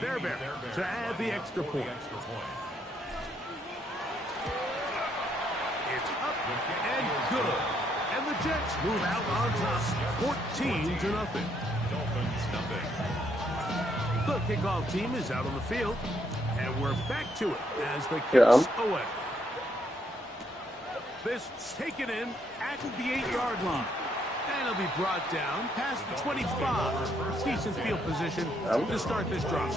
Bear to add the extra point. It's up and good. And the Jets move out on top, 14-0. The kickoff team is out on the field, and we're back to it as the kicks away. This taken in at the 8-yard line. And it'll be brought down past the 25. Decent field position to start this drive.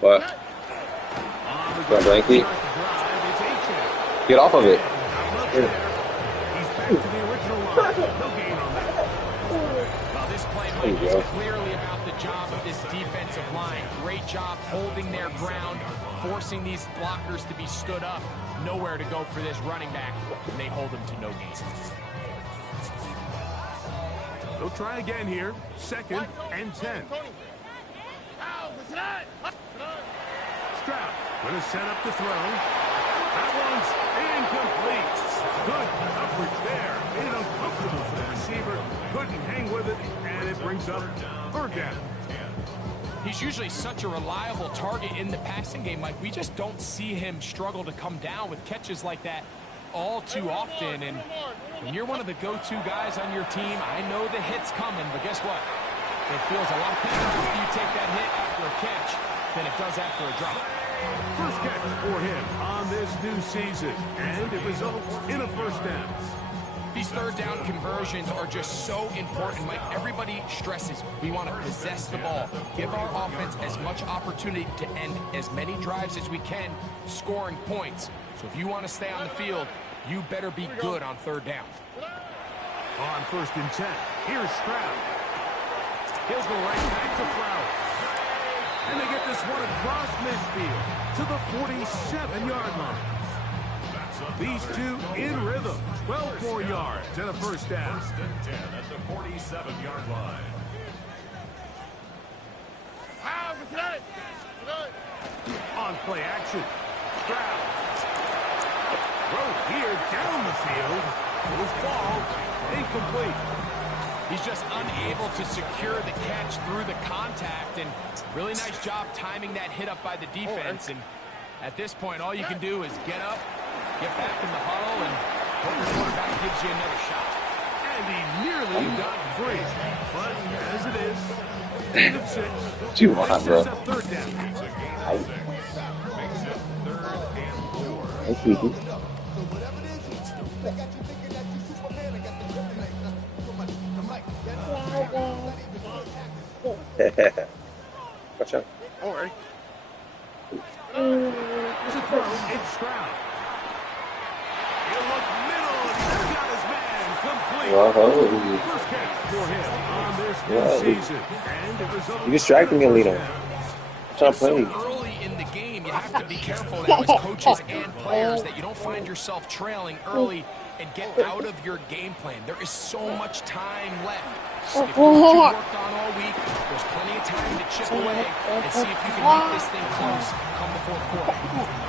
What? Blanky? Get off of it. He's back to the original line. No gain on that. Well, this play, Mike, is clearly about the job of this defensive line. Great job holding their ground, forcing these blockers to be stood up. Nowhere to go for this running back, and they hold him to no gain. They'll try again here. 2nd and 10. Stroud going to set up the throw. That one's incomplete. Good coverage there. Made it uncomfortable for the receiver. Couldn't hang with it, and it brings up 3rd down. He's usually such a reliable target in the passing game, Mike. We just don't see him struggle to come down with catches like that all too often. And when you're one of the go-to guys on your team, I know the hit's coming, but guess what? It feels a lot better if you take that hit after a catch than it does after a drop. First catch for him on this new season, and it results in a 1st down. These 3rd down conversions are just so important, Mike. Everybody stresses we want to possess the ball, give our offense as much opportunity to end as many drives as we can, scoring points. So if you want to stay on the field, you better be good on 3rd down. On 1st and 10, here's Stroud. He'll go right back to Flowers. And they get this one across midfield to the 47-yard line. These two in rhythm. 12 more yards and a 1st down. 1st and 10 at the 47-yard line. On play action. Stroud. Throw here down the field. Will fall. Incomplete. He's just unable to secure the catch through the contact, and really nice job timing that hit up by the defense. And at this point, all you can do is get up, get back in the huddle, and hope the quarterback gives you another shot. And he nearly got free. But as it is, 8 of 6. Too hot, bro. 3rd down. I see you. Watch out. Don't worry. There's a throw. It's Stroud. He'll look middle. He's got his man complete. First catch for him on this new season. And it results. You distracted me, Alito. I'm trying to play. So early in the game, you have to be careful now as coaches and players that you don't find yourself trailing early and get out of your game plan. There is so much time left. Stick to what you worked on all week. There's plenty of time to chip away and see if you can make this thing close come the 4th quarter.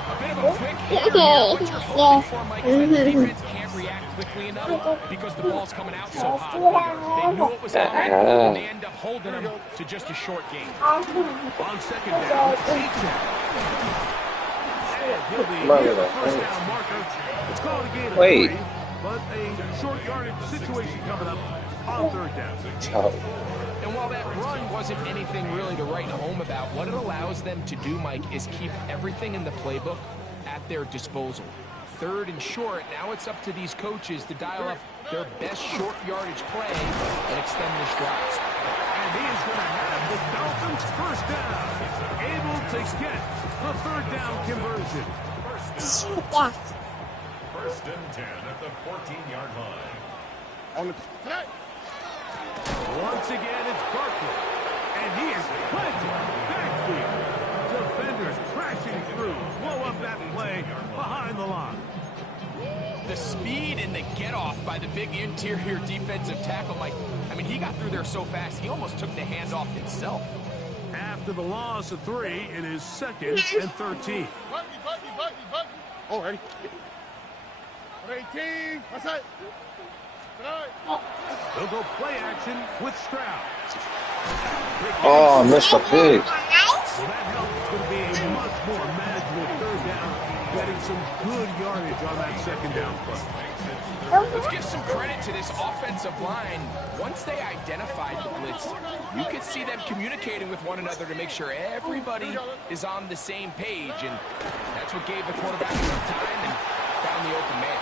A bit of a quick hit here. What you're hoping for, Mike, is that the defense can't react quickly enough because the ball's coming out so hot. They knew it was coming, and they end up holding them to just a short game. On 2nd down, he'll be near the 1st down marker. It's called a gain of 3, but a short yardage situation coming up on 3rd down. And while that run wasn't anything really to write home about, what it allows them to do, Mike, is keep everything in the playbook at their disposal. 3rd and short, now it's up to these coaches to dial up their best short yardage play and extend this drive. And he is going to have the Dolphins' 1st down. Able to get the 3rd down conversion. 1st and 10 at the 14-yard line. Once again, it's Barkley. And he is planted backfield. Defenders crashing through. Blow up that play behind the line. The speed and the get-off by the big interior defensive tackle, Mike. I mean, he got through there so fast, he almost took the handoff himself. After the loss of 3, it is 2nd and 13. Alrighty. 18. What's that? They'll go play action with Stroud. Oh, I missed a big. Well, that helps. It's going to be a much more manageable third down, getting some good yardage on that second down play. Let's give some credit to this offensive line. Once they identified the blitz, you could see them communicating with one another to make sure everybody is on the same page, and that's what gave the quarterback enough time and found the open man.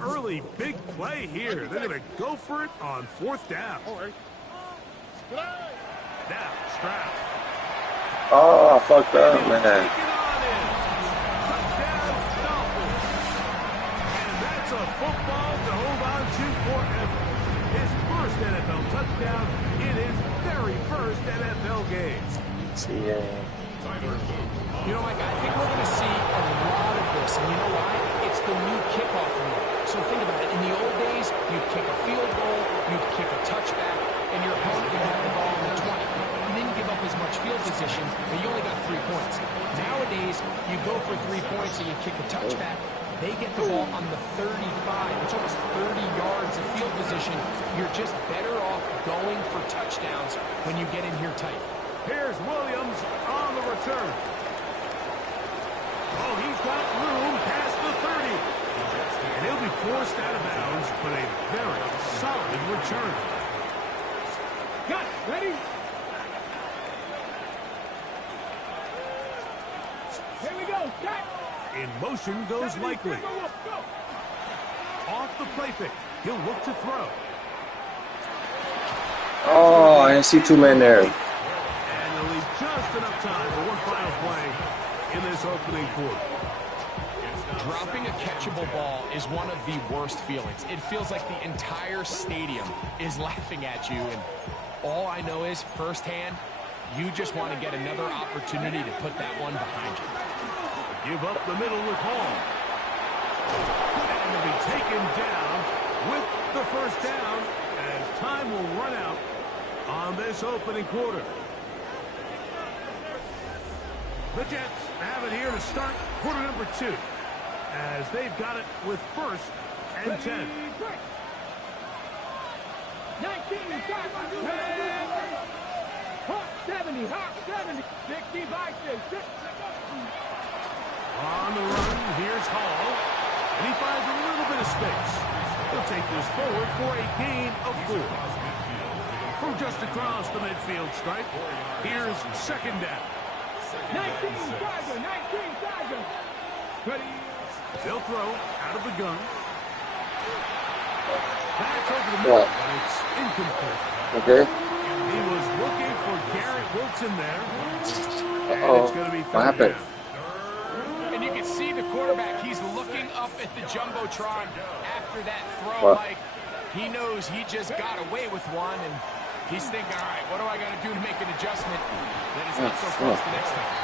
Early big play here. They're going to go for it on fourth down. Now, Stroud. Oh, I fucked up, man. Touchdown, Dolphins. And that's a football to hold on to forever. His first NFL touchdown in his very first NFL game. Yeah. You know, Mike, I think we're going to see a lot of this, and you know why? It's the new kickoff rule. So think about it. In the old days, you'd kick a field goal, you'd kick a touchback, and your opponent would have the ball on the 20. You didn't give up as much field position, but you only got 3 points. Nowadays, you go for 3 points and you kick a touchback. They get the ball on the 35. It's almost 30 yards of field position. You're just better off going for touchdowns when you get in here tight. Here's Williams on the return. Oh, he's got room past the 30. And he'll be forced out of bounds, but a very solid return. Got it. Ready? Here we go. Got it. In motion goes Likely. Off the play fake. He'll look to throw. Oh, I didn't see 2 men there. And they'll leave just enough time for one final play in this opening quarter. Dropping a catchable ball is one of the worst feelings. It feels like the entire stadium is laughing at you, and all I know is firsthand, you just want to get another opportunity to put that one behind you. Give up the middle with Hall. And to be taken down with the first down as time will run out on this opening quarter. The Jets have it here to start quarter number 2 as they've got it with first and 10. 70, 65, On the run, here's Hall. And he finds a little bit of space. He'll take this forward for a gain of 4. From just across the midfield stripe, here's second down. 19 Tiger. Ready. They'll throw out of the gun. That's over the middle, but it's incomplete. Okay. He was looking for Garrett Wilson there. Uh-oh. It's going to be What happened? And you can see the quarterback, he's looking up at the Jumbotron after that throw. What? Like, he knows he just got away with one, and he's thinking, all right, what do I got to do to make an adjustment that it's not so close the next time?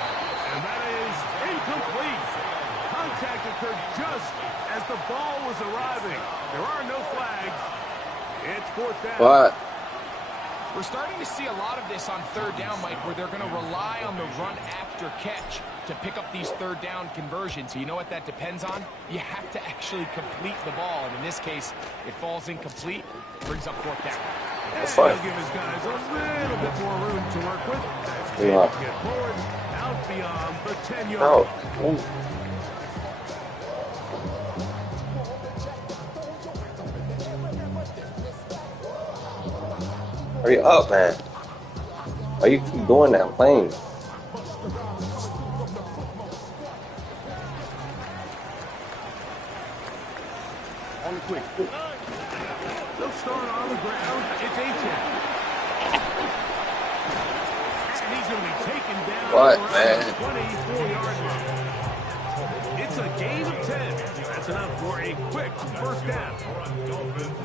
And that is incomplete. Contact occurred just as the ball was arriving. There are no flags. It's fourth down. What? We're starting to see a lot of this on third down, Mike, where they're going to rely on the run after catch to pick up these third down conversions. So you know what that depends on? You have to actually complete the ball. And in this case, it falls incomplete, brings up fourth down. That's He'll fine. give his guys a little bit more room to work with. As they Yeah. get forward, out beyond the 10-yard Oh. line. Hurry up, man. Why you keep doing that? I'm playing. On the quick. They'll start on the ground. It's A-10. And he's going to be taken down What, around man? the 24-yard line. It's a gain of 10. That's That's enough for a quick first down.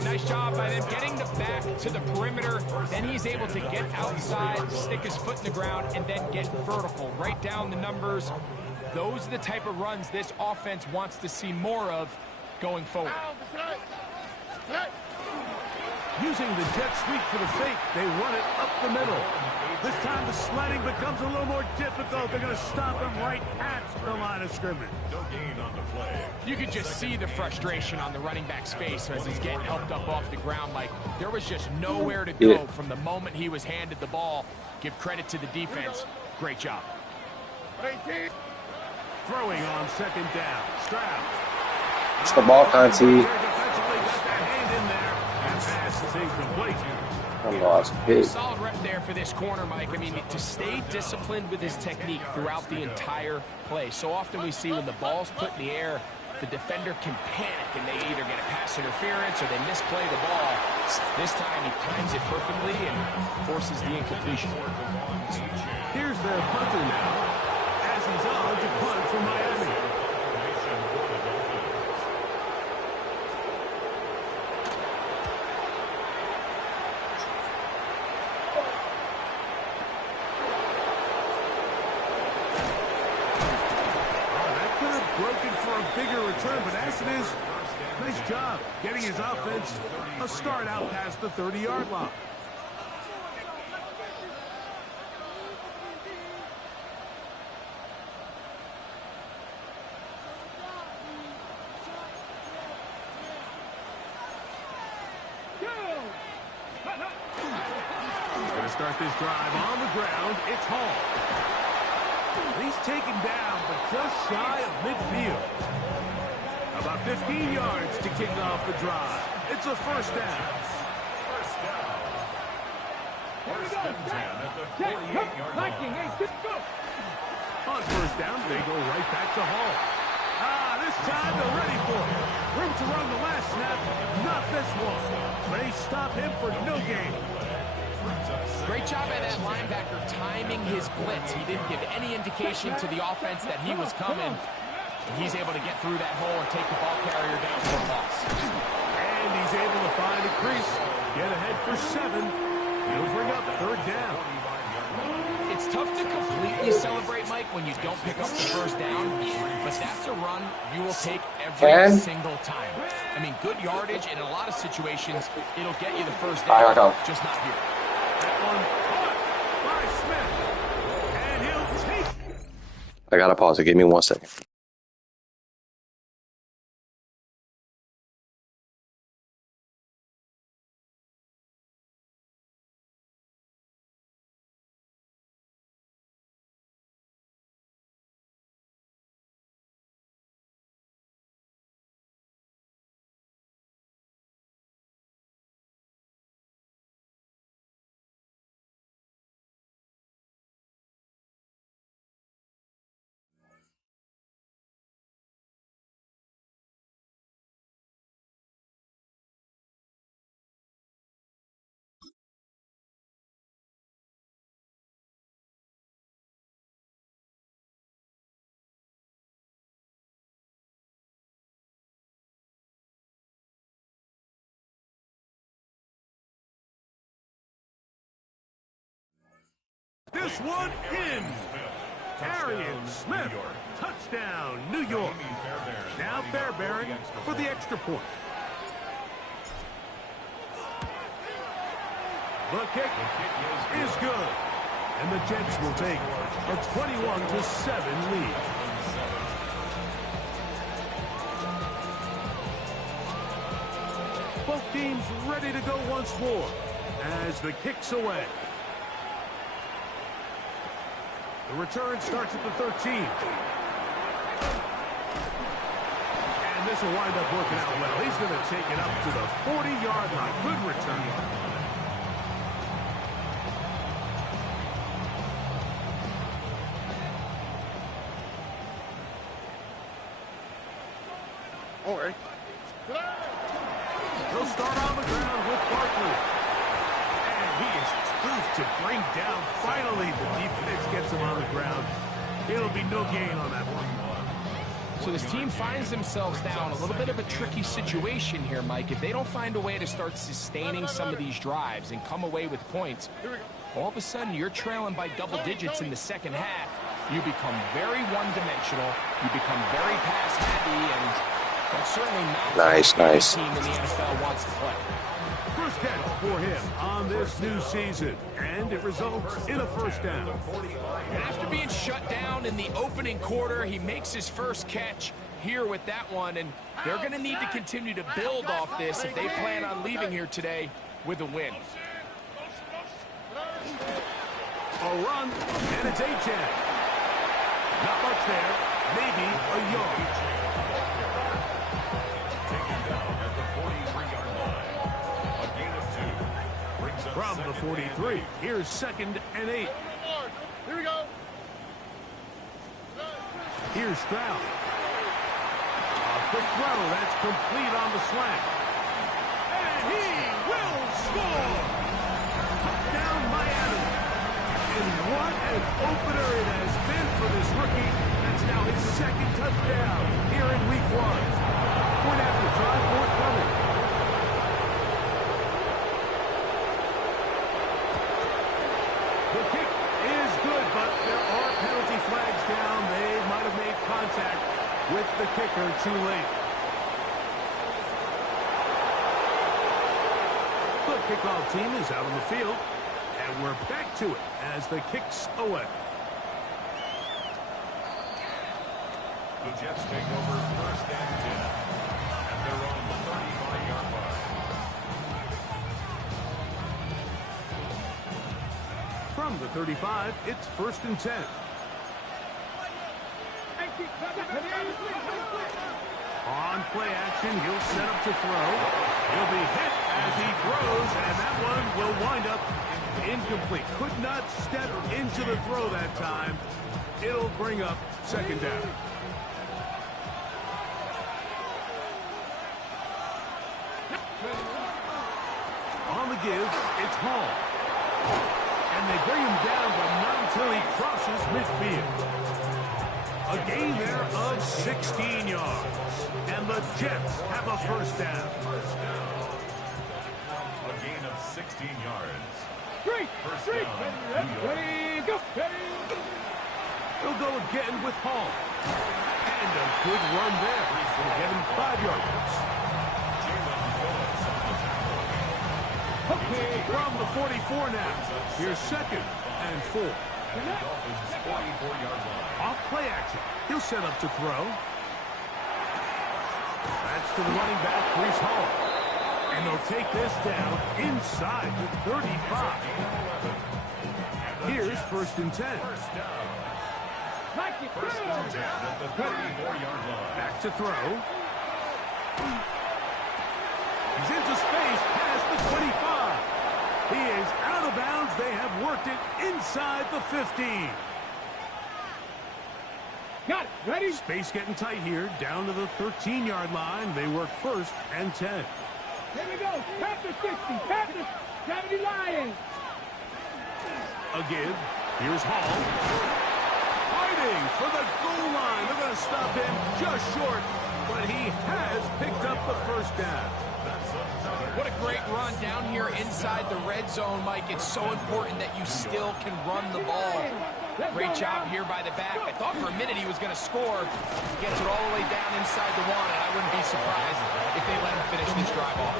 Nice job by them getting the back to the perimeter. Then he's able to get outside, stick his foot in the ground, and then get vertical. Right down the numbers. Those are the type of runs this offense wants to see more of going forward. Using the jet sweep for the fake, they run it up the middle. This time the sledding becomes a little more difficult. They're going to stop him right at the line of scrimmage. No gain on the play. You could just see the frustration on the running back's face as he's getting helped up off the ground. Like, there was just nowhere to go from the moment he was handed the ball. Give credit to the defense. Great job. Throwing on second down. Stroud. It's the ball, Conti. Solid rep there for this corner, Mike. I mean, to stay disciplined with his technique throughout the entire play. So often we see when the ball's put in the air, the defender can panic and they either get a pass interference or they misplay the ball. This time he times it perfectly and forces the incompletion. Here's their punter now, as he's on to punt for Miami. Broken for a bigger return, but as it is, nice job getting his offense a start out past the 30-yard line. He's going to start this drive on the ground. It's Hall. He's taken down, but just shy of midfield. About 15 yards to kick off the drive. It's a first down. First and 10 at the 48-yard line. On first down, they go right back to Hall. This time they're ready for it. Room to run the last snap, not this one. They stop him for no gain. Great job by that linebacker timing his blitz. He didn't give any indication to the offense that he was coming. He's able to get through that hole and take the ball carrier down for a loss. And he's able to find a crease. Get ahead for 7. He'll bring up third down. It's tough to completely celebrate, Mike, when you don't pick up the first down. But that's a run you will take every single time. I mean, good yardage, and in a lot of situations, it'll get you the first down, just not here. I gotta pause it. Give me 1 second. This one in. Arian Smith, touchdown, New York. Now Fairbairn for the extra point. The kick is good. And the Jets will take a 21-7 lead. Both teams ready to go once more as the kick's away. The return starts at the 13. And this will wind up working out well. He's going to take it up to the 40-yard line. Good return. All right. They'll start on the ground with Barkley. And he is tough to bring down. Finally, the defense gets him on the ground. It'll be no gain on that one. So this team finds themselves now in a little bit of a tricky situation here, Mike. If they don't find a way to start sustaining some of these drives and come away with points, all of a sudden you're trailing by double digits in the second half. You become very one-dimensional. You become very pass-happy, and that's certainly not Nice, nice. the team in the NFL wants to play. First catch for him on this new season, and it results in a first down. And after being shut down in the opening quarter, he makes his first catch here with that one, and they're going to need to continue to build off this if they plan on leaving here today with a win. A run, and it's A-Chan. Not much there, maybe a yard. From the 43, here's 2nd and 8. Here we go. Here's Stroud. A quick throw, that's complete on the slant. And he will score! Touchdown Miami. And what an opener it has been for this rookie. That's now his 2nd touchdown here in week 1. Point after try forthcoming. The kick is good, but there are penalty flags down. They might have made contact with the kicker too late. The kickoff team is out on the field, and we're back to it as the kick's away. The Jets take over 1st and 10. And they're on the 35-yard line. From the 35, it's 1st and 10. On play action, he'll set up to throw. He'll be hit as he throws, and that one will wind up incomplete. Could not step into the throw that time. It'll bring up 2nd down. On the give, it's Hall. And they bring him down, but not until he crosses midfield. A gain there of 16 yards. And the Jets have a 1st down. A gain of 16 yards. First Ready, down, New York. ready, go. Ready. He'll go again with Hall. And a good run there. Will get him 5 yards. Okay. From the 44 now. Here's 2nd and 4. Dolphins 44-yard line. Off play action. He'll set up to throw. That's to the running back, Breece Hall. And they'll take this down inside the 35. Here's 1st and 10. Like it. First and 10 at the 34-yard line. Back to throw. He's into space past the 25. He is out of bounds. They have worked it inside the 15. Got it. Ready? Space getting tight here. Down to the 13-yard line. They work 1st and 10. Here we go. Past the 60. Past the 70 Lions. A give. Here's Hall. Fighting for the goal line. They're going to stop him just short, but he has picked up the 1st down. What a great run down here inside the red zone, Mike. It's so important that you still can run the ball. Great job here by the back. I thought for a minute he was going to score. Gets it all the way down inside the 1, and I wouldn't be surprised if they let him finish this drive off.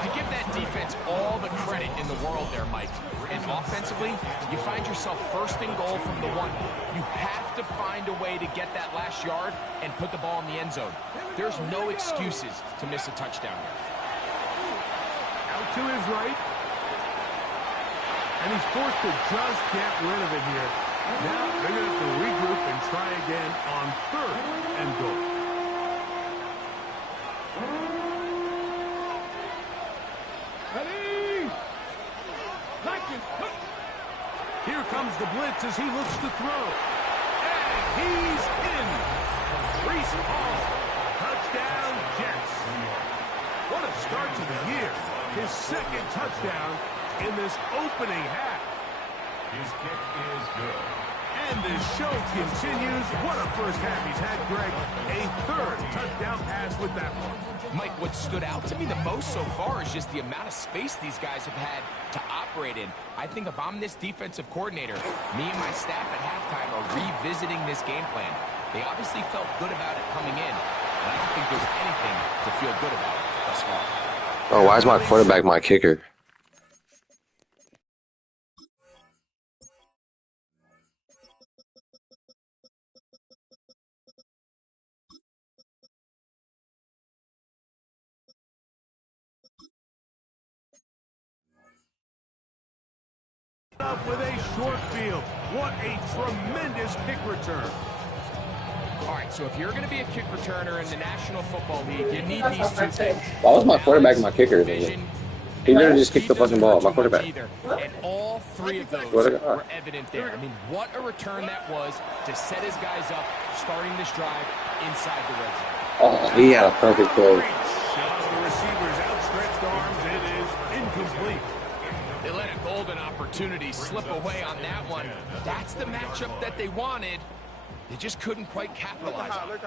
I give that defense all the credit in the world there, Mike. And offensively, you find yourself 1st and goal from the 1. You have to find a way to get that last yard and put the ball in the end zone. There's no excuses to miss a touchdown here. Out to his right. And he's forced to just get rid of it here. Now they're going to have to regroup and try again on 3rd and goal. Ready? Like it. Here comes the blitz as he looks to throw. And he's in. Breece Hall. Touchdown, Jets. What a start to the year. His 2nd touchdown in this opening half. His kick is good. And the show continues. What a first half he's had, Greg. A third touchdown pass with that one. Mike, what stood out to me the most so far is just the amount of space these guys have had to operate in. I think if I'm this defensive coordinator, me and my staff at halftime are revisiting this game plan. They obviously felt good about it coming in, and I don't think there's anything to feel good about thus far. Oh, why is my quarterback my kicker? Up with a short field. What a tremendous kick return. All right, so if you're going to be a kick returner in the National Football League, you need these two things. Why was my quarterback my kicker? He literally just kicked the fucking ball. My quarterback. And all three of those were evident there. I mean, what a return that was to set his guys up, starting this drive inside the red zone. Oh, he had a perfect throw. The receiver's outstretched arms. It is incomplete. They let a golden opportunity slip away on that one. That's the matchup that they wanted. They just couldn't quite capitalize on it.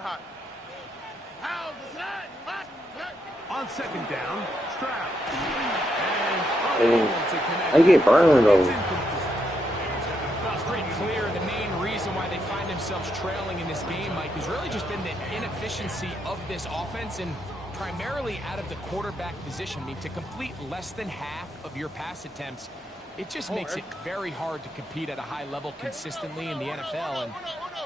On second down, Stroud. I get burned though. Well, it's pretty clear the main reason why they find themselves trailing in this game, Mike, has really just been the inefficiency of this offense and primarily out of the quarterback position. I mean, to complete less than half of your pass attempts, it just makes it very hard to compete at a high level consistently in the NFL. And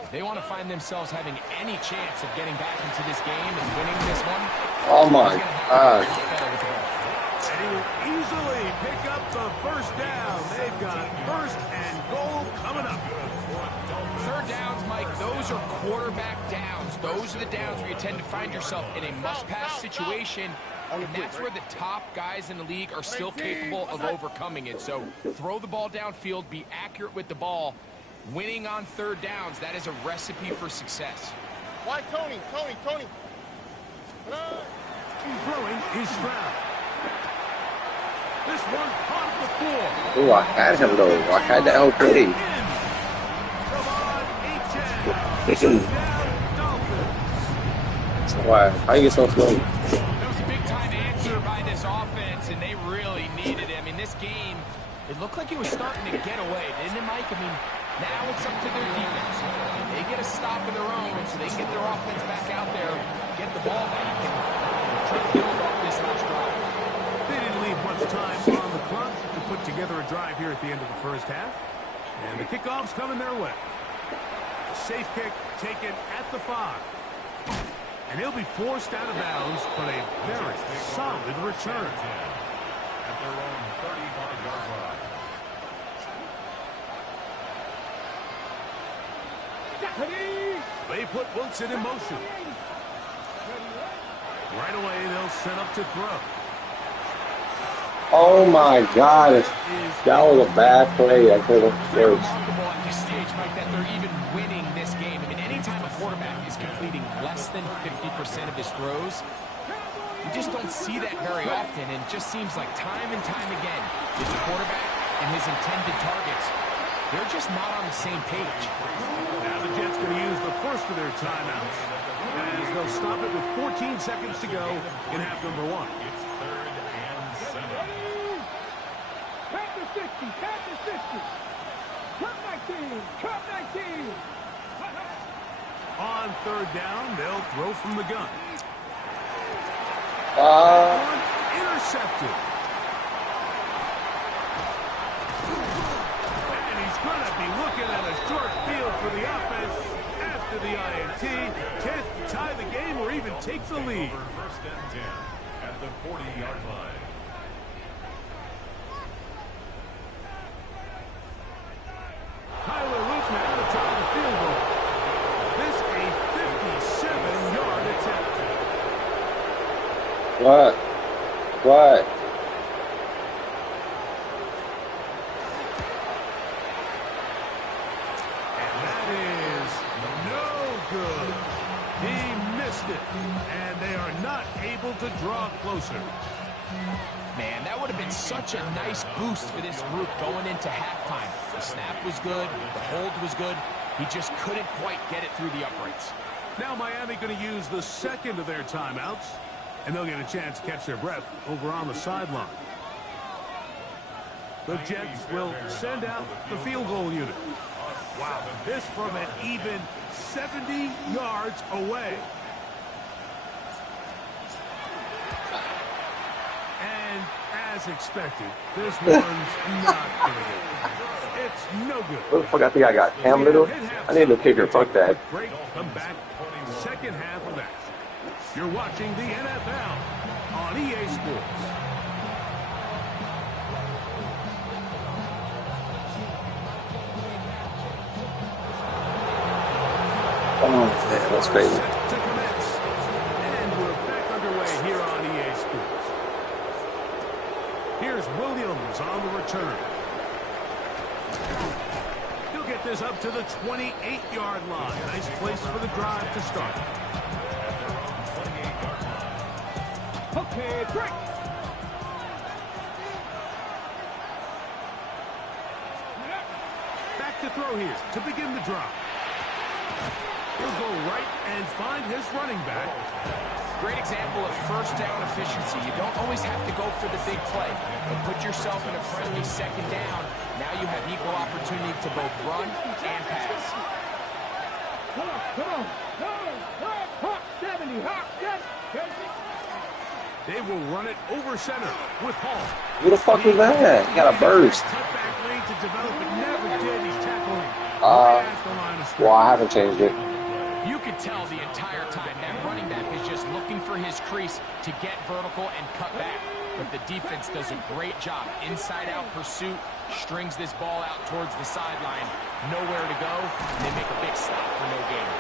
if they want to find themselves having any chance of getting back into this game and winning this one, Oh my God. And he will easily pick up the first down. They've got first and goal coming up. Third downs, Mike, those are quarterback downs. Those are the downs where you tend to find yourself in a must-pass situation, and that's where the top guys in the league are still capable of overcoming it. So throw the ball downfield, be accurate with the ball. Winning on third downs, that is a recipe for success. Why Tony? Throwing is Stroud. This one caught the floor. Oh, I had him though. I had that LP. Why? How you get so slow? That was a big-time answer by this offense, and they really needed it. I mean, this game, it looked like it was starting to get away, didn't it, Mike? I mean, now it's up to their defense. They get a stop of their own, so they can get their offense back out there, get the ball back, and try to build off this last drive. They didn't leave much time on the clock to put together a drive here at the end of the first half. And the kickoff's coming their way. Safe kick taken at the 5. And he'll be forced out of bounds, but a very solid return. At their own 35-yard line. They put Wilson in motion. Right away, they'll set up to throw. Oh my God. That was a bad play. I could have It's remarkable at this stage, Mike, that they're even winning this game. I mean, anytime a quarterback is completing less than 50% of his throws, you just don't see that very often, and it just seems like time and time again, his quarterback and his intended targets, they're just not on the same page. Now the Jets going to use the first of their timeouts as they'll stop it with 14 seconds to go in half number 1. It's 3rd and 7. Panther 60, Panther 60. Cut 19, cut 19. On third down, they'll throw from the gun. Intercepted. And he's going to be looking at a short field for the offense after the INT. 10th to tie the game or even take the lead. First and 10 at the 40-yard line. Tyler Luke now to try the field goal. This a 57-yard attempt. What? What? And that is no good. He missed it. And they are not able to draw closer. Man, that would have been such a nice boost for this group going into halftime. The snap was good, the hold was good, He just couldn't quite get it through the uprights. Now Miami going to use the second of their timeouts, and they'll get a chance to catch their breath over on the sideline. The Jets will send out the field goal unit. Wow, this from an even 70 yards away. And as expected, this one's not going to get. It's no good. What the fuck I think I got? Cam Little? I need the kicker. Fuck that. Break, come back, second half of action. You're watching the NFL on EA Sports. Oh, man, that's crazy. To commence. And we're back underway here on EA Sports. Here's Williams on the return. He'll get this up to the 28-yard line. Nice place for the drive to start. Okay, break. Back to throw here to begin the drive. He'll go right and find his running back. Great example of first down efficiency. You don't always have to go for the big play, but put yourself in a friendly second down. Now you have equal opportunity to both run and pass. Come on. Hop, 70, hop, 70. They will run it over center with Hall. Who the fuck was that? He got a burst. Cutback lane to develop, but never did. He's tackling. Well, I haven't changed it. You could tell the entire time that running back is just looking for his crease to get vertical and cut back. But the defense does a great job. Inside-out pursuit, strings this ball out towards the sideline. Nowhere to go, and they make a big stop for no gain.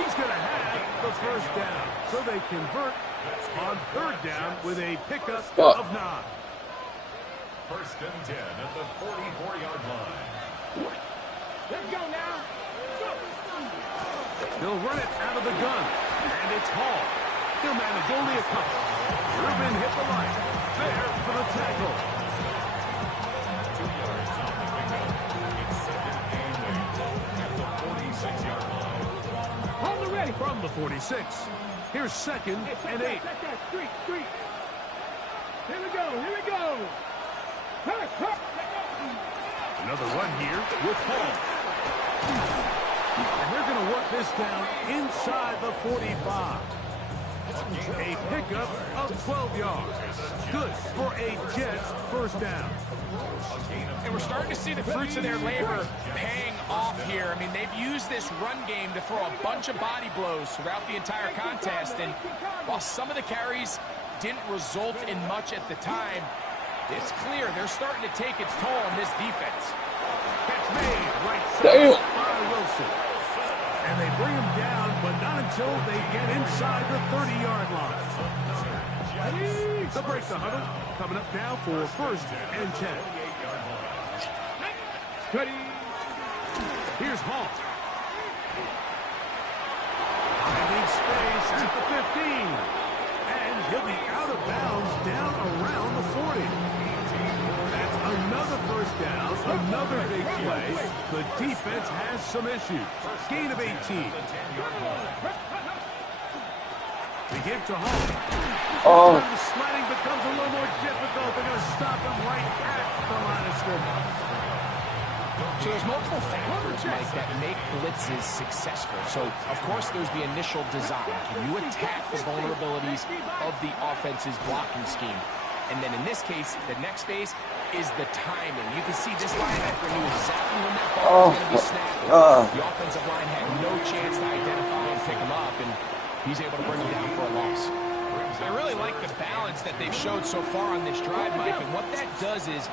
He's going to have the first down, so they convert on third down with a pickup of 9. First and 10 at the 44-yard line. Let's go now. They'll run it out of the gun, and it's Hall. He'll manage only a couple. Rubin hit the line. There for the tackle. 2 yards on the pickup. It's second and 8 at the 46-yard line. Hold the ready. From the 46, here's second and 8. Street. Here we go. Hurry. Another run here with Hall. And they're going to work this down inside the 45. A pickup of 12 yards. Good for a Jets first down. And we're starting to see the fruits of their labor paying off here. I mean, they've used this run game to throw a bunch of body blows throughout the entire contest. And while some of the carries didn't result in much at the time, it's clear they're starting to take its toll on this defense. Catch made right side by Wilson. And they bring him down, but not until they get inside the 30-yard line. They'll break the huddle. Coming up now for first and 10. Here's Hall. Finding space at the 15. And he'll be out of bounds down around the 40. That's another first down, another big play. The defense has some issues. Gain of 18. They give to Hall. Oh. The sledding becomes a little more difficult. They're going to stop him right at the line of scrimmage. So there's multiple factors, Mike, that make blitzes successful. So, of course, there's the initial design. Can you attack the vulnerabilities of the offense's blocking scheme? And then in this case, the next phase is the timing. You can see this linebacker knew exactly when that ball was going to be snapped. The offensive line had no chance to identify and pick him up, and he's able to bring him down for a loss. I really like the balance that they've showed so far on this drive, Mike, and what that does is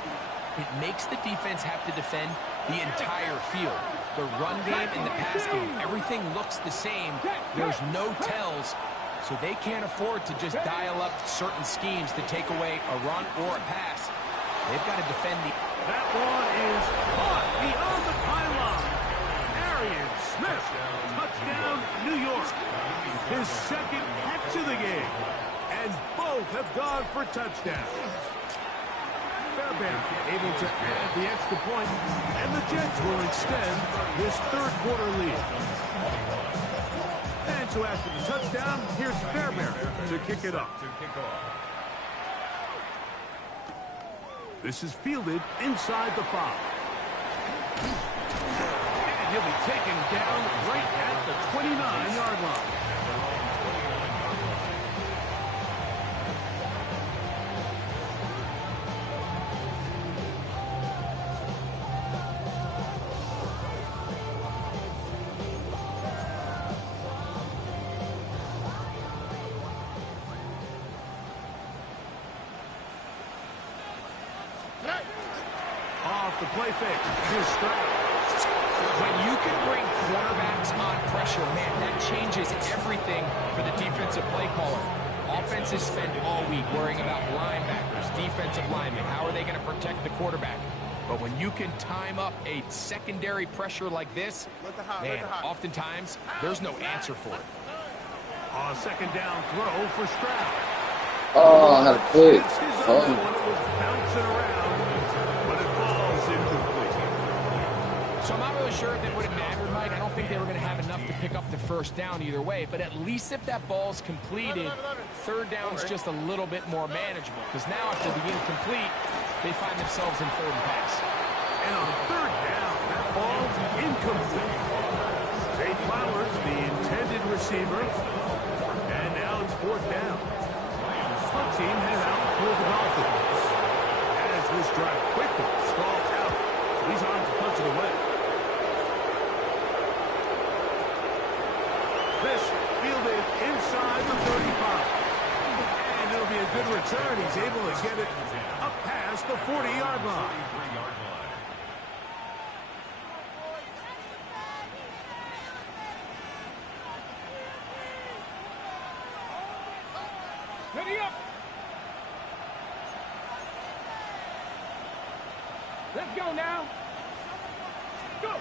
it makes the defense have to defend the entire field. The run game and the pass game, everything looks the same. There's no tells, so they can't afford to just dial up certain schemes to take away a run or a pass. They've got to defend the... That one is caught beyond the pylon. Arian Smith, touchdown, New York. His second catch of the game. And both have gone for touchdowns. Fairbairn able to add the extra point, and the Jets will extend this third quarter lead. And so after the touchdown, here's Fairbairn to kick it up. This is fielded inside the 5. And he'll be taken down right at the 29-yard line. Off the play fake. Here's Stroud. When you can bring quarterbacks on pressure, man, that changes everything for the defensive play caller. Offenses spend all week worrying about linebackers, defensive linemen. How are they going to protect the quarterback? But when you can time up a secondary pressure like this, man, oftentimes there's no answer for it. A second down throw for Stroud. Oh, I had a pick. It's his Oh. own one. It was bouncing around, but it falls incomplete. So I'm not really sure if it would have mattered, Mike. I don't think they were going to have enough to pick up the first down either way. But at least if that ball's completed, third down's just a little bit more manageable. Because now after the incomplete, they find themselves in third and pass. And on third down, that ball's incomplete. Zay Flowers, the intended receiver. And now it's fourth down. Punt team headed out for the Dolphins. As this drive quickly stalls out, he's on to punch it away. This fielded inside the 35. And it'll be a good return. He's able to get it up past the 40-yard line. Ready up. Let's go now. Go.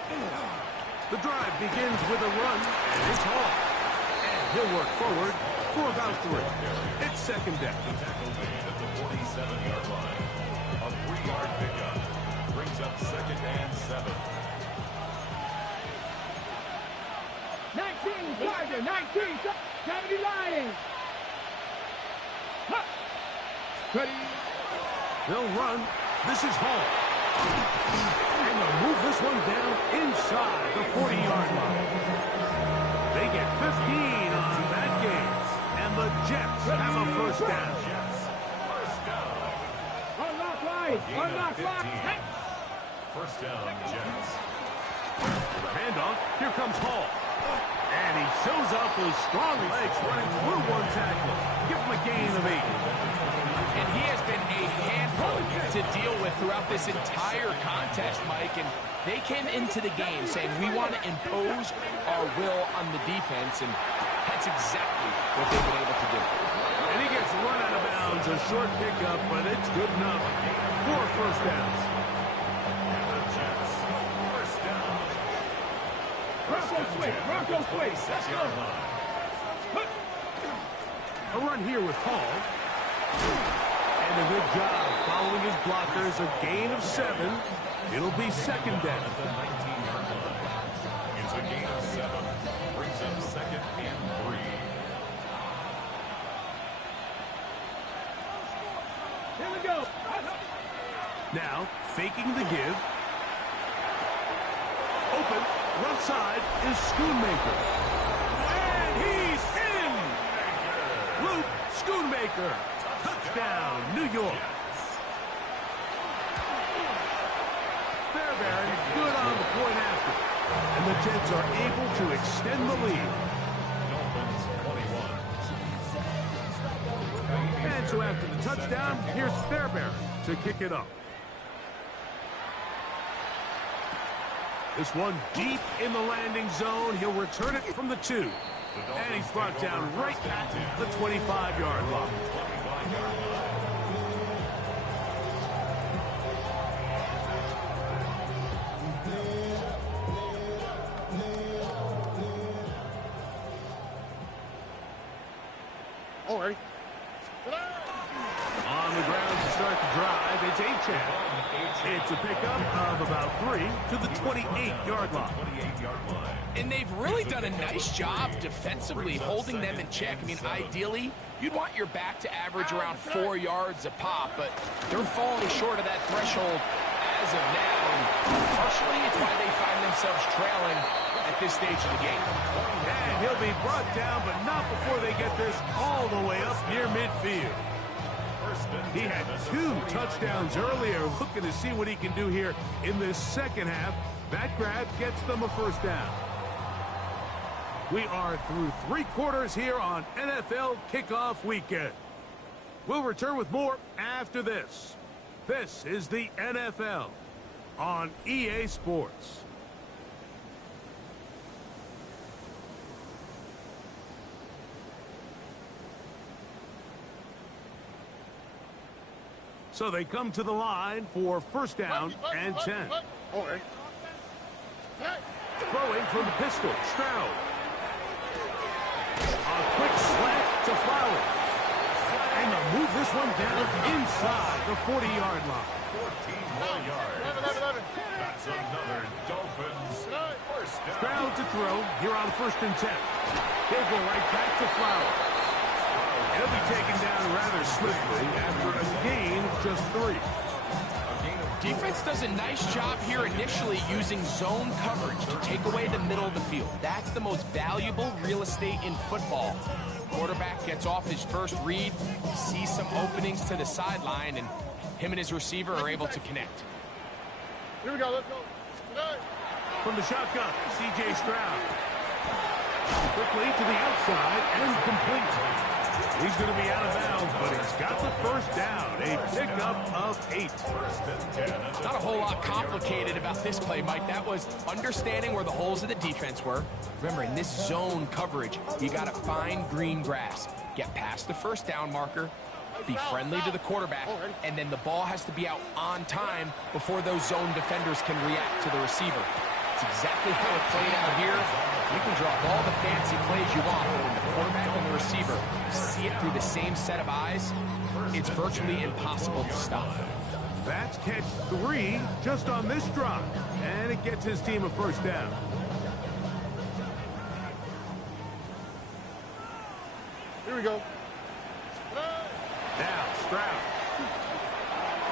The drive begins with a run, and it's Hall. And he'll work forward for about 3. It's second down. The tackle made at the 47-yard line. A 3-yard pickup brings up second and 7. 19, Tiger, 19, 70 Lions. Huh. Ready. They'll run. This is Hall. And they'll move this one down inside the 40-yard line. They get 15 on that game. And the Jets have a first down. Unlock line. Unlock line. Hey. First down, Jets. The handoff. Here comes Hall. And he shows off those strong legs running through one tackle. Give him a gain of 8. And he has been a handful to deal with throughout this entire contest, Mike. And they came into the game saying, we want to impose our will on the defense. And that's exactly what they've been able to do. And he gets run out of bounds. A short pickup, but it's good enough for first downs. The Jets. First down. Bronco swing. Bronco swing. Let's go. A run here with Hall. And a good job following his blockers. A gain of 7. It'll be second down. The 19-yard line. It's a gain of 7. Brings up second and 3. Here we go. Now, faking the give. Open, left side is Schoonmaker. And he's in! Luke Schoonmaker. Touchdown, New York. Fairbairn good on the point after. And the Jets are able to extend the lead. Dolphins 21. And so after the touchdown, here's Fairbairn to kick it up. This one deep in the landing zone. He'll return it from the 2. And he's brought down right at the 25-yard line. 25-yard line. On the ground to start the drive. It's Achane. It's a pickup of about 3 to the 28-yard line. And they've really done a nice job defensively holding them in check. I mean, ideally, you'd want your back to average around 4 yards a pop, but they're falling short of that threshold as of now. And partially, it's why they find themselves trailing at this stage of the game. And he'll be brought down, but not before they get this all the way up near midfield. He had 2 touchdowns earlier, looking to see what he can do here in this second half. That grab gets them a first down. We are through 3 quarters here on NFL Kickoff Weekend. We'll return with more after this. This is the NFL on EA Sports. So they come to the line for first down and 10. Throwing from the pistol, Stroud. A quick slant to Flowers. And they'll move this one down inside the 40-yard line. 14 more yards. That's another Dolphins first down. Stroud to throw here on first and 10. He'll go right back to Flowers. He'll be taken down rather swiftly after a gain of just 3. Defense does a nice job here initially using zone coverage to take away the middle of the field. That's the most valuable real estate in football. Quarterback gets off his first read, sees some openings to the sideline, and him and his receiver are able to connect. Here we go, let's go. From the shotgun, C.J. Stroud. Quickly to the outside and complete. He's going to be out of bounds, but he's got the first down. A pickup of 8. Not a whole lot complicated about this play, Mike. That was understanding where the holes of the defense were. Remember, in this zone coverage, you got to find green grass. Get past the first down marker, be friendly to the quarterback, and then the ball has to be out on time before those zone defenders can react to the receiver. It's exactly how it played out here. You can draw up all the fancy plays you want, but when the quarterback and the receiver see it through the same set of eyes, it's virtually impossible to stop. That's catch 3 just on this drive, and it gets his team a first down. Here we go. Now Stroud.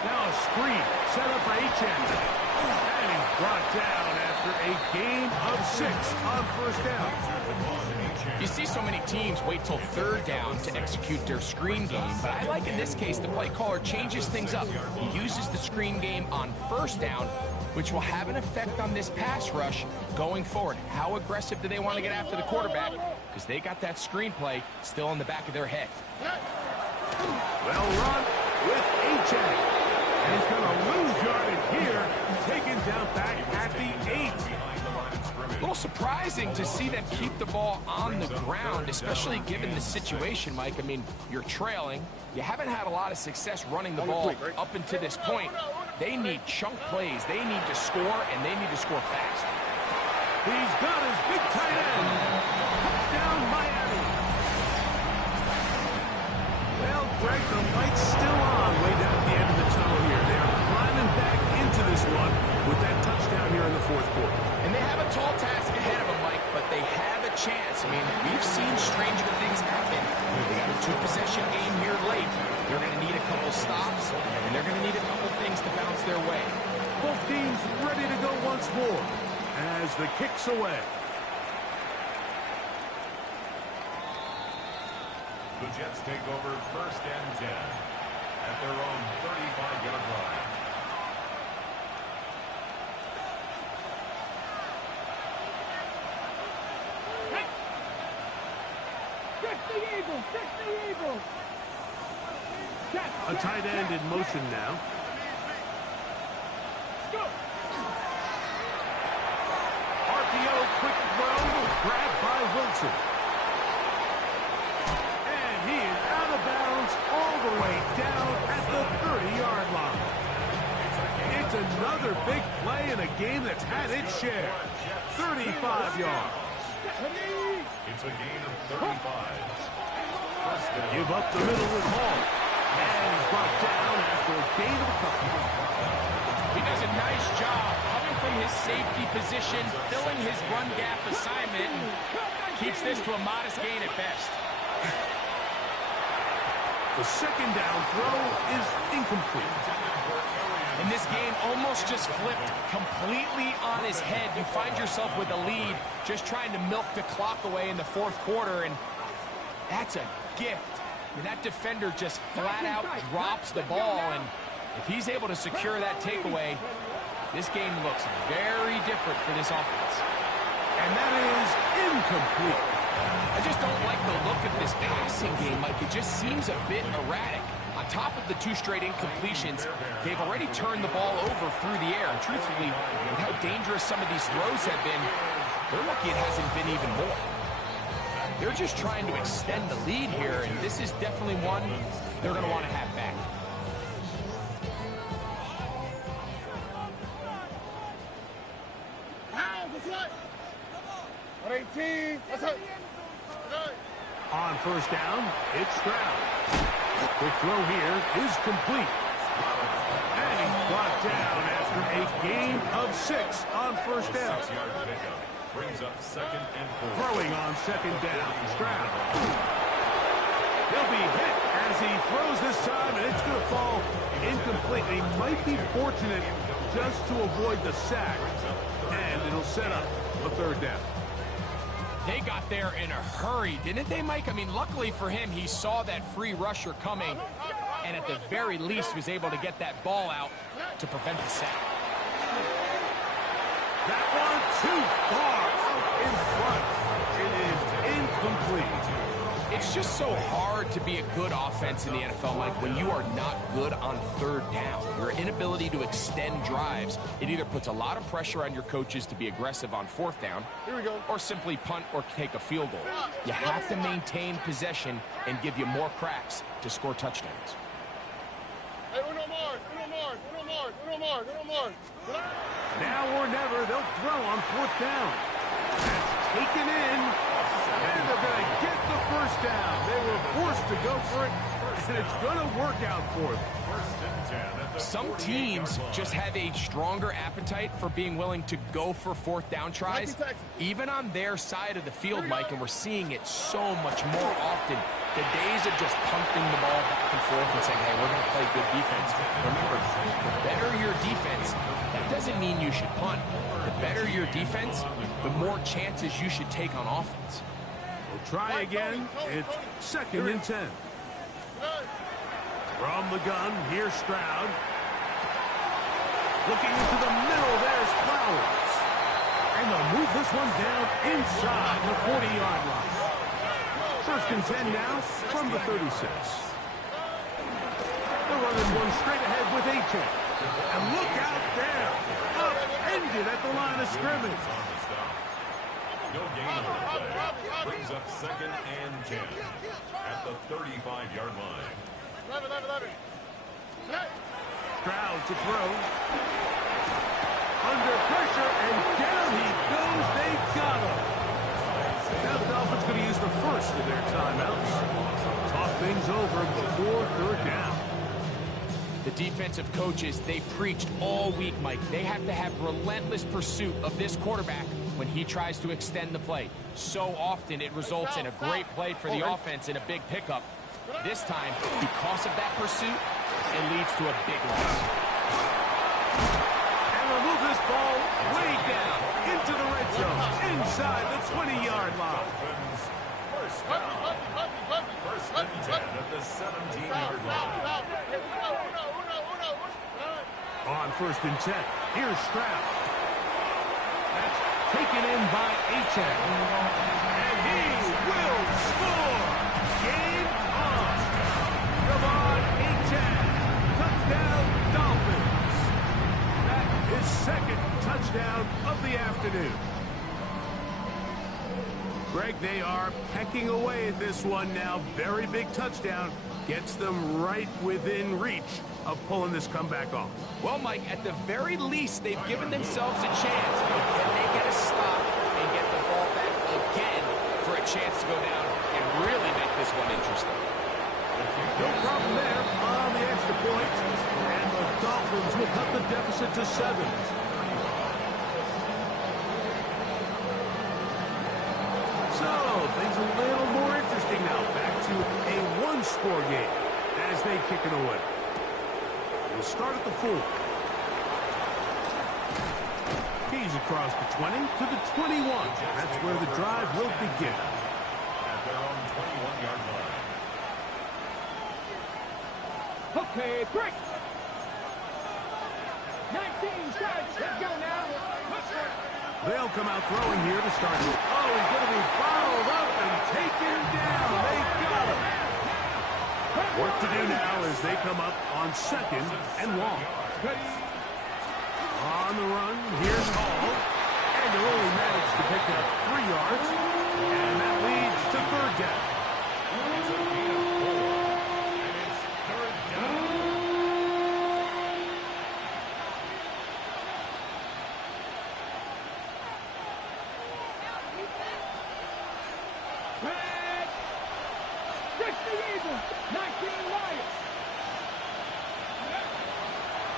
Now a screen set up for Achane. And he's brought down after a gain of 6 on first down. You see so many teams wait till third down to execute their screen game, but I like in this case the play caller changes things up. He uses the screen game on first down, which will have an effect on this pass rush going forward. How aggressive do they want to get after the quarterback? Because they got that screen play still in the back of their head. Well run with Achane. And he's going to lose yardage here, taken down back at the 8. A little surprising to see them keep the ball on the ground, especially given the situation, Mike. I mean, you're trailing. You haven't had a lot of success running the ball up until this point. They need chunk plays. They need to score, and they need to score fast. He's got his big tight end. Touchdown, Miami. Well, Greg, the light's still on way down at the end of the tunnel here. They are climbing back into this one with that touchdown here in the 4th quarter. And they have a tall task ahead of them, Mike, but they have a chance. I mean, we've seen stranger things happen. They got a 2-possession game here late. They're going to need a couple stops, and they're going to need a couple things to bounce their way. Both teams ready to go once more as the kick's away. The Jets take over first and 10 at their own 35-yard line. A tight end in motion now. RPO, quick throw, grabbed by Wilson. And he is out of bounds all the way down at the 30-yard line. It's another big play in a game that's had its share. 35 yards. It's a gain of 35. Give up the middle with Hall. And he's brought down after a gain of a couple. He does a nice job coming from his safety position, filling his run gap assignment, and keeps this to a modest gain at best. The second down throw is incomplete. And this game almost just flipped completely on his head. You find yourself with a lead, just trying to milk the clock away in the fourth quarter, and that's a gift. I mean, that defender just flat out drops the ball, and if he's able to secure that takeaway, this game looks very different for this offense. And that is incomplete. I just don't like the look of this passing game, Mike. It just seems a bit erratic. On top of the 2 straight incompletions, they've already turned the ball over through the air. And truthfully, with how dangerous some of these throws have been, they're lucky it hasn't been even more. They're just trying to extend the lead here, and this is definitely one they're going to want to have back. On first down, it's Stroud. The throw here is complete. And he's brought down after a gain of 6 on first down. 6-yard pickup brings up 2nd and 4. Throwing on second down, Stroud. He'll be hit as he throws this time, and it's going to fall incomplete. He might be fortunate just to avoid the sack, and it'll set up a third down. They got there in a hurry, didn't they, Mike? I mean, luckily for him, he saw that free rusher coming, and at the very least was able to get that ball out to prevent the sack. That one too far out in front. It is incomplete. It's just so hard to be a good offense in the NFL, Mike, when you are not good on third down. Your inability to extend drives, it either puts a lot of pressure on your coaches to be aggressive on fourth down, or simply punt or take a field goal. You have to maintain possession and give you more cracks to score touchdowns. Now or never, they'll throw on fourth down. That's taken in. And they're going to get the first down. They were forced to go for it, and it's going to work out for them. Some teams just have a stronger appetite for being willing to go for fourth down tries, even on their side of the field, Mike, and we're seeing it so much more often. The days of just pumping the ball back and forth and saying, hey, we're going to play good defense. Remember, the better your defense, that doesn't mean you should punt. The better your defense, the more chances you should take on offense. We'll try again. It's 2nd and 10. From the gun, here's Stroud. Looking into the middle, there's Flowers. And they'll move this one down inside the 40-yard line. 1st and 10 now from the 36. They're running one straight ahead with A-Check. And look out there. Upended at the line of scrimmage. No gain on the play. Brings up 2nd and 10 at the 35-yard line. Stroud to throw. Under pressure, and down he goes. They got him. Now the Dolphins going to use the first of their timeouts. Talk things over before third down. The defensive coaches, they preached all week, Mike. They have to have relentless pursuit of this quarterback when he tries to extend the play. So often it results in a great play for the offense and a big pickup. This time, because of that pursuit, it leads to a big loss. And we'll move this ball way down into the red zone, inside the 20-yard line. First and 10 at the 17-yard line. On 1st and 10, here's Stroud. That's taken in by A-Check. And he will score. Game on. Come on, A-Check. Touchdown, Dolphins. That is 2nd touchdown of the afternoon. Greg, they are pecking away at this one now. Very big touchdown. Gets them right within reach of pulling this comeback off. Well, Mike, at the very least, they've given themselves a chance. But can they get a stop and get the ball back again for a chance to go down and really make this one interesting? No problem there on the extra point. And the Dolphins will cut the deficit to 7. So, things a little more interesting now. Back to a one-score game as they kick it away. We'll start at the 4. He's across the 20 to the 21. That's where the drive will begin. At their own 21-yard line. Okay, break. 19 strikes. Let's go now. They'll come out throwing here to start. Oh, he's going to be fouled up and taken down. They got him. Work to do now as they come up on 2nd and long. On the run, here's Hall. And they'll only manage to pick up 3 yards. And that leads to 3rd down. It's a gain of 4. And it's 3rd down. Red. 60 Eagles. 19 Lions.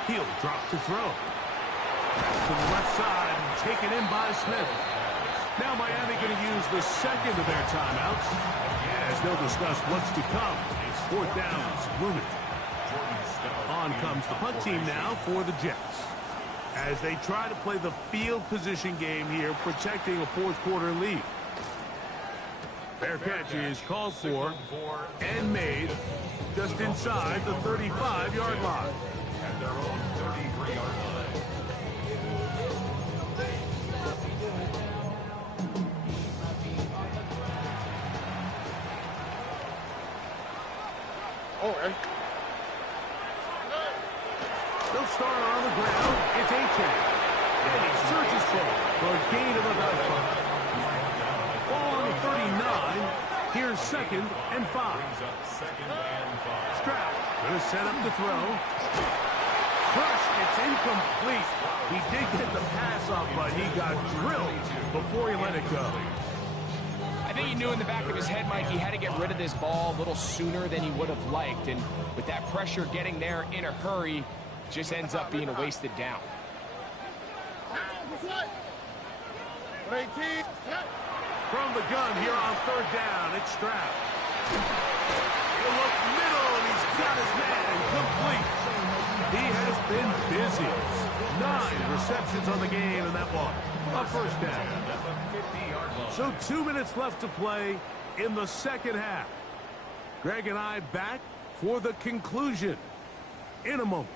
He'll drop to throw. To the left side, taken in by Smith. Now Miami going to use the second of their timeouts as they'll discuss what's to come. 4th downs looming. On comes the punt team now for the Jets as they try to play the field position game here, protecting a 4th quarter lead. Fair catch is called for and made just inside the 35-yard line. At their own 33-yard line. They'll start on the ground. It's A-Chain. And he surges forward for a gain of about 5. Ball on the 39. Here's 2nd and 5. Stroud going to set up to throw. Crushed. It's incomplete. He did get the pass off, but he got drilled before he let it go. I think he knew in the back of his head, Mike, he had to get rid of this ball a little sooner than he would have liked. And with that pressure getting there in a hurry, just ends up being a wasted down. From the gun here on 3rd down, it's Stroud. He'll look middle, and he's got his man complete. He has been busy. 9 receptions on the game, and that one, a 1st down. So 2 minutes left to play in the 2nd half. Greg and I back for the conclusion in a moment.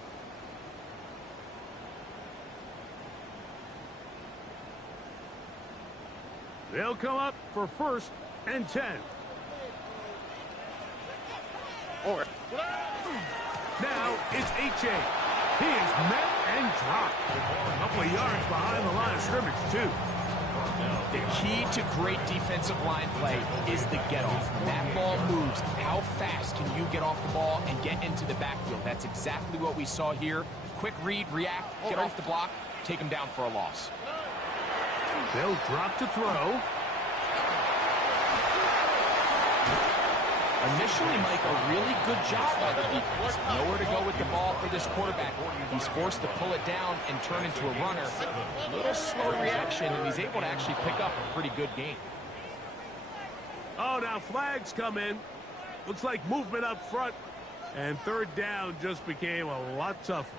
They'll come up for 1st and 10. Now it's H.A. He is met and dropped. A couple of yards behind the line of scrimmage, too. The key to great defensive line play is the get-off. When that ball moves, how fast can you get off the ball and get into the backfield? That's exactly what we saw here. Quick read, react, get off the block, take him down for a loss. They'll drop to throw. Initially, Mike, a really good job by the defense. Nowhere to go with the ball for this quarterback. He's forced to pull it down and turn into a runner. A little slow reaction, and he's able to actually pick up a pretty good game. Oh, now flags come in. Looks like movement up front. And 3rd down just became a lot tougher.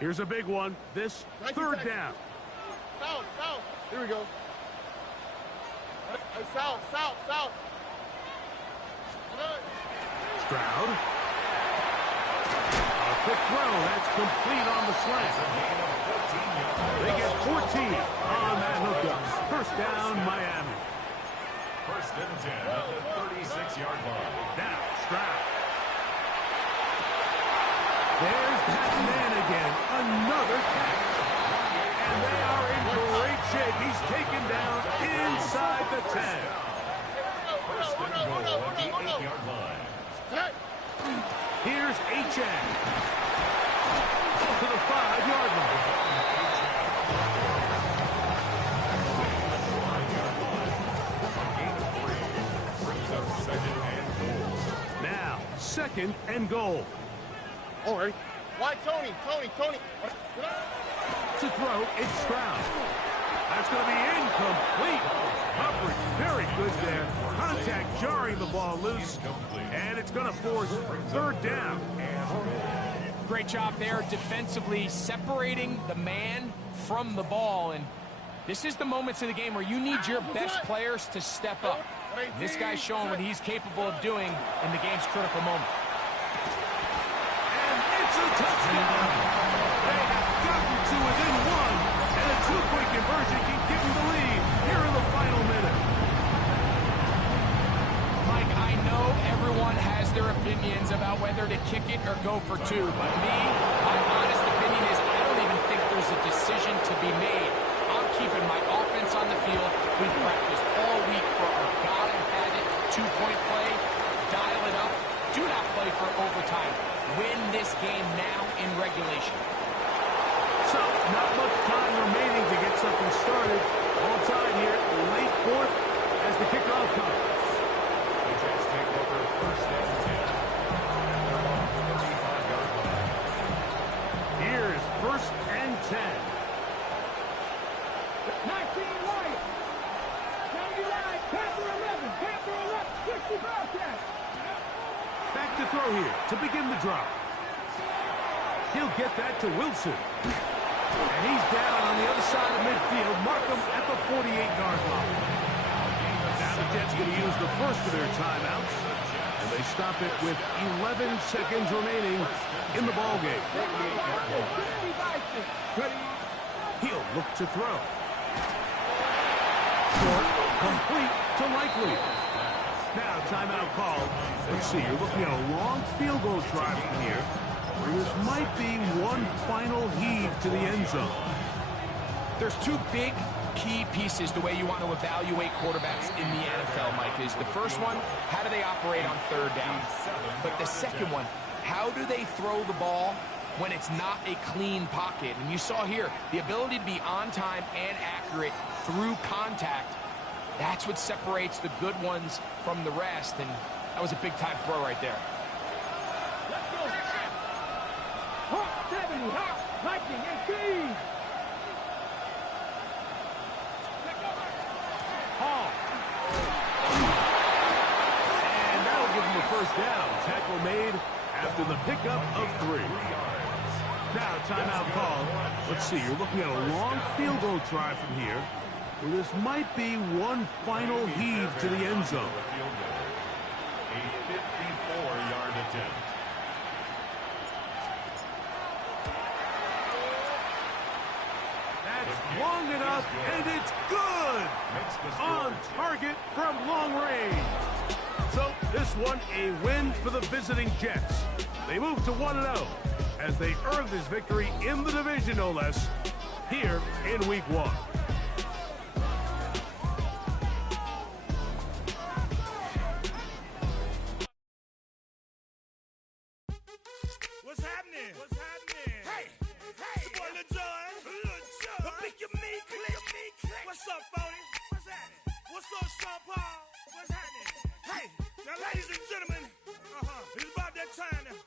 Here's a big one. This 3rd down. South. Here we go. South. Stroud. A quick throw. That's complete on the slant. They get 14 on that hookup. 1st down, Miami. 1st and 10 at the 36-yard line. Now, Stroud. There's that man again. Another catch. And they are in great shape. He's taken down inside the 10. 1st and goal at the 8-yard line. Here's H.A. to the 5-yard line. 2nd and goal. All right. Why, Tony? To throw, it's Stroud. That's going to be incomplete. Coverage very good there. Contact jarring the ball loose. And it's going to force 3rd down. Great job there defensively, separating the man from the ball. And this is the moments of the game where you need your best players to step up. This guy's showing what he's capable of doing in the game's critical moment. And it's a touchdown. They have gotten to within 1. And a 2-point conversion can give them the lead here in the final minute. Mike, I know everyone has their opinions about whether to kick it or go for 2, but my honest opinion is I don't even think there's a decision to be made. I'm keeping my offense on the field. We've practiced all week for our gotta-have-it 2-point play. Dial it up. Do not play for overtime. Win this game now in regulation. So, not much time remaining to get something started. All tied here, late 4th as the kickoff comes. The Jets take over 1st and 10. They're on the 35-yard line. Here's 1st and 10. 19 Lions. 79, Panther 11, Panther 11, 60 Bobcats. Back to throw here to begin the drive. He'll get that to Wilson. And he's down on the other side of midfield. Mark him at the 48-yard line. Now the Jets going to use the first of their timeouts. And they stop it with 11 seconds remaining in the ballgame. He'll look to throw. Short, complete to Likely. Now timeout called. Let's see, you're looking at a long field goal try from here. This might be one final heave to the end zone. There's 2 big key pieces the way you want to evaluate quarterbacks in the NFL, Mike, is the first one, how do they operate on 3rd down? But the second one, how do they throw the ball when it's not a clean pocket? And you saw here, the ability to be on time and accurate through contact, that's what separates the good ones from the rest, and that was a big-time throw right there. Hawk 70, Hawk, Viking 18. Hall. And that'll give him a 1st down. Tackle made after the pickup of 3. Now timeout called. Let's see, you're looking at a long field goal try from here. Well, this might be one final heave to the end zone. A 54-yard attempt. That's long enough, and it's good! On target from long range. So this one a win for the visiting Jets. They move to 1-0 as they earn this victory in the division, no less, here in Week 1. What's happening? What's happening? Hey, it's your boy Lil Jon. The Pick Your Me Click. What's up, Phony? What's happening? What's up, Sean Paul? What's happening? Hey, now ladies and gentlemen, it's about that time now.